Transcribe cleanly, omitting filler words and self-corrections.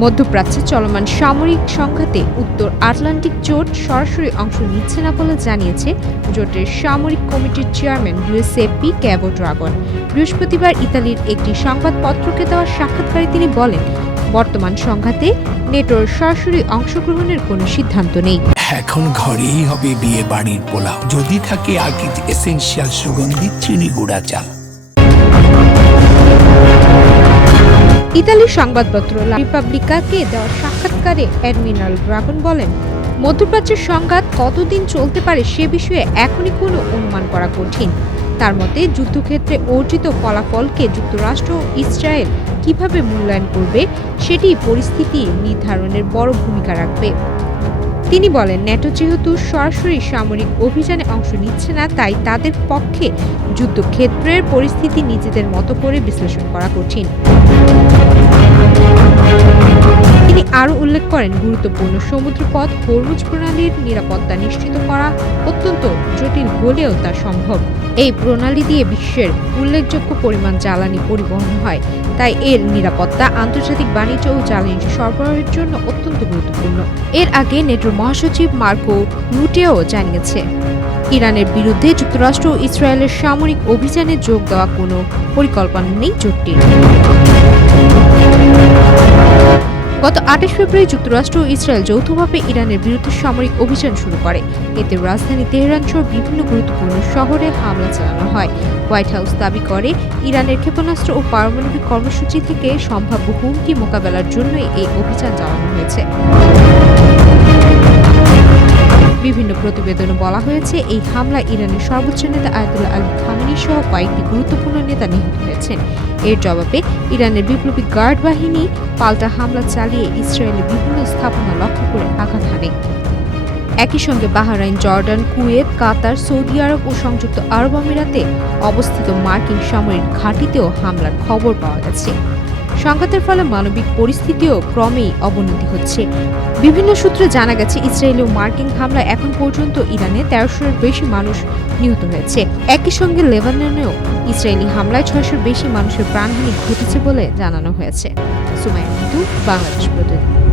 মধ্যপ্রাচ্যে চলমান সামরিক সংঘাতে উত্তর আটলান্টিক জোট সরাসরি অংশ নিচ্ছে না বলে জানিয়েছে জোটের সামরিক কমিটির চেয়ারম্যান giuseppe ক্যাভো-ড্রাগন। বৃহস্পতিবার ইতালির একটি সংবাদপত্রকে দেওয়া সাক্ষাৎকারে তিনি বলেন, বর্তমান সংঘাতে নেটোর সরাসরি অংশগ্রহণের কোনো সিদ্ধান্ত নেই। এখন ঘরেই হবে বিয়ে বাড়ির পোলাও, যদি থাকে আকিজ এসেনশিয়াল সুগন্ধি চিনি গুঁড়া চাল। ইতালির সংবাদপত্র লা রিপাবলিকাকে দেওয়া সাক্ষাৎকারে অ্যাডমিরাল ড্রাগন বলেন, মধ্যপ্রাচ্যের সংঘাত কতদিন চলতে পারে সে বিষয়ে এখনই কোনো অনুমান করা কঠিন। তার মতে, যুদ্ধক্ষেত্রে অর্জিত ফলাফলকে যুক্তরাষ্ট্র ও ইসরায়েল কিভাবে মূল্যায়ন করবে সেটি পরিস্থিতি নির্ধারণের বড় ভূমিকা রাখবে। তিনি বলেন, ন্যাটো যেহেতু সরাসরি সামরিক অভিযানে অংশ নিচ্ছে না, তাই তাদের পক্ষে যুদ্ধক্ষেত্রের পরিস্থিতি নিজেদের মতো করে বিশ্লেষণ করা কঠিন। তিনি আরও উল্লেখ করেন, গুরুত্বপূর্ণ সমুদ্রপথ হরমুজ প্রণালীর নিরাপত্তা নিশ্চিত করা অত্যন্ত জটিল হলেও তা সম্ভব। এই প্রণালী দিয়ে বিশ্বের উল্লেখযোগ্য পরিমাণ জ্বালানি পরিবহন হয়, তাই এর নিরাপত্তা আন্তর্জাতিক বাণিজ্য ও জ্বালানি সরবরাহের জন্য অত্যন্ত গুরুত্বপূর্ণ। এর আগে নেটোর মহাসচিব মার্কো রুটেও জানিয়েছে, ইরানের বিরুদ্ধে যুক্তরাষ্ট্র ও ইসরায়েলের সামরিক অভিযানে যোগ দেওয়া কোনো পরিকল্পনা নেই জোটটির। গত ২৮ ফেব্রুয়ারি যুক্তরাষ্ট্র ও ইসরায়েল যৌথভাবে ইরানের বিরুদ্ধে সামরিক অভিযান শুরু করে। এতে রাজধানী তেহরান সহ বিভিন্ন গুরুত্বপূর্ণ শহরে হামলা চালানো হয়। হোয়াইট হাউস দাবি করে, ইরানের ক্ষেপণাস্ত্র ও পারমাণবিক কর্মসূচি থেকে সম্ভাব্য হুমকি মোকাবেলার জন্যই এই অভিযান চালানো হয়েছে। বিভিন্ন প্রতিবেদনে বলা হয়েছে, এই হামলায় ইরানের সর্বোচ্চ নেতা আয়াতুল্লাহ আলী খামেনি সহ কয়েকটি গুরুত্বপূর্ণ নেতা নিহত হয়েছেন। এর জবাবে ইরানের বিপ্লবী গার্ড বাহিনী পাল্টা হামলা চালিয়ে ইসরায়েলের বিভিন্ন স্থাপনা লক্ষ্য করে আঘাত হানে। একই সঙ্গে বাহরাইন, জর্ডান, কুয়েত, কাতার, সৌদি আরব ও সংযুক্ত আরব আমিরাতে অবস্থিত মার্কিন সামরিক ঘাঁটিতেও হামলার খবর পাওয়া গেছে। সংঘাতের ফলে মানবিক পরিস্থিতিও ক্রমেই অবনতি হচ্ছে। বিভিন্ন সূত্রে জানা গেছে, ইসরায়েলি ও মার্কিন হামলায় এখন পর্যন্ত ইরানে ১৩০০-এর বেশি মানুষ নিহত হয়েছে। একই সঙ্গে লেবাননেও ইসরায়েলি হামলায় ৬০০-এর বেশি মানুষের প্রাণহানি ঘটেছে বলে জানানো হয়েছে। সুমাইয়া মিতু, বাংলাদেশ প্রতিদিন।